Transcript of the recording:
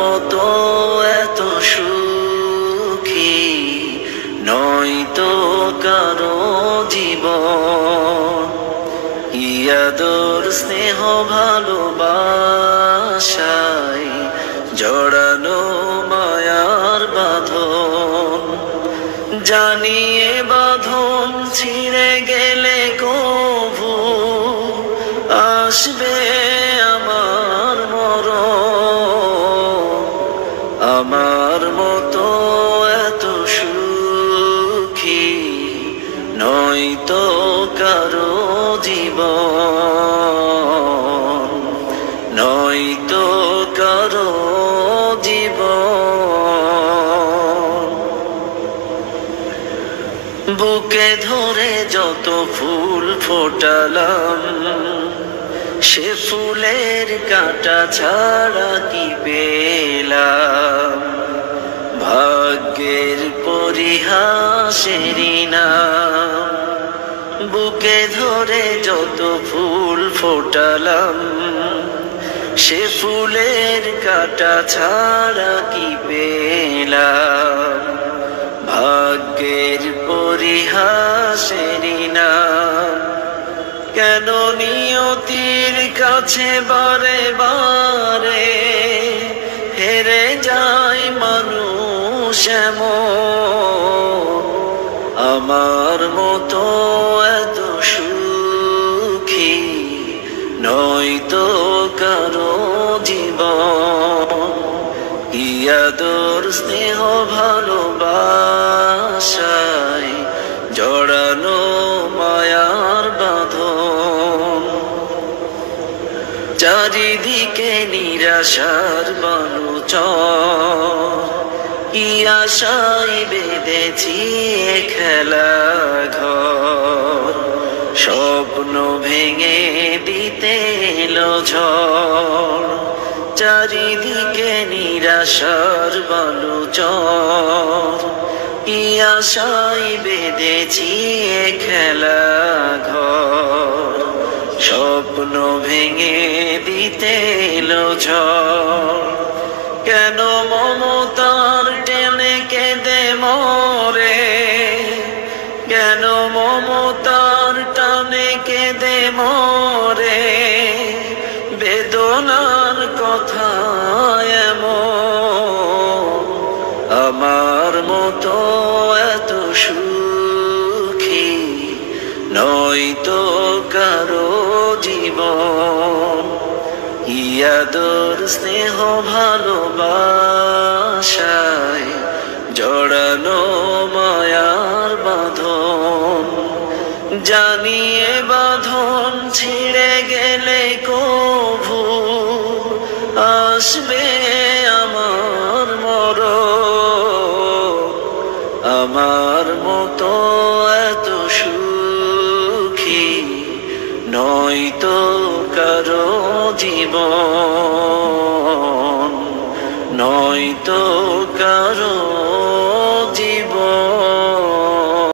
মতো এত সুখী নয়তো কারো জীবন। ইয়াদর স্নেহ ভালোবাসায় জড়ানো মায়ার বাঁধন, জানিয়ে বাঁধন ছিঁড়ে গেলে কভু আসবে আমার মরণ। আমার মতো এত সুখী নয়তো কারো জীবন, নয়তো কারো জীবন। বুকে ধরে যত ফুল ফোটালাম, সে ফুলের কাঁটা ছাড়া কি পেলাম? ভাগ্যের পরিহাসেরই নাম। বুকে ধরে যত ফুল ফোটালাম, সে ফুলের কাঁটা ছাড়া কি পেলাম? ভাগ্যের পরিহাসেরই নাম। কেন নিয়তির কাছে বারে বারে হেরে যায় মানুষ এমন? আমার মতো এত সুখী নয়তো কারো জীবন। ইয়াদর স্নেহ ভালোবাসায় জড়ানো মায়ার বাঁধন, চারিদিকে নিরাশার বালুচর। কি আশায় বেঁধেছি খেলা ঘর, স্বপ্ন ভেঙে দিতে এলো ঝড়। চারিদিকে নিরাশার বালুচর, কি আশায় বেঁধেছি খেলা ঘর, স্বপ্ন ভেঙে দিতে এলো ঝড়। কেন মমতার টেনে কেঁদে মরে, কেন মমতার টানে কেঁদে মরে? বেদনার কথা এমন। আমার মতো এত সুখী নয়তো কারো জীবন। ইয়াদর স্নেহ ভালোবাসায় জড়ানো মায়ার বাঁধন, জানিয়ে বাঁধন ছিঁড়ে গেলে কভু আসবে আমার মরণ। আমার মতো এত সুখী নয়তো কারো জীবন, নয়তো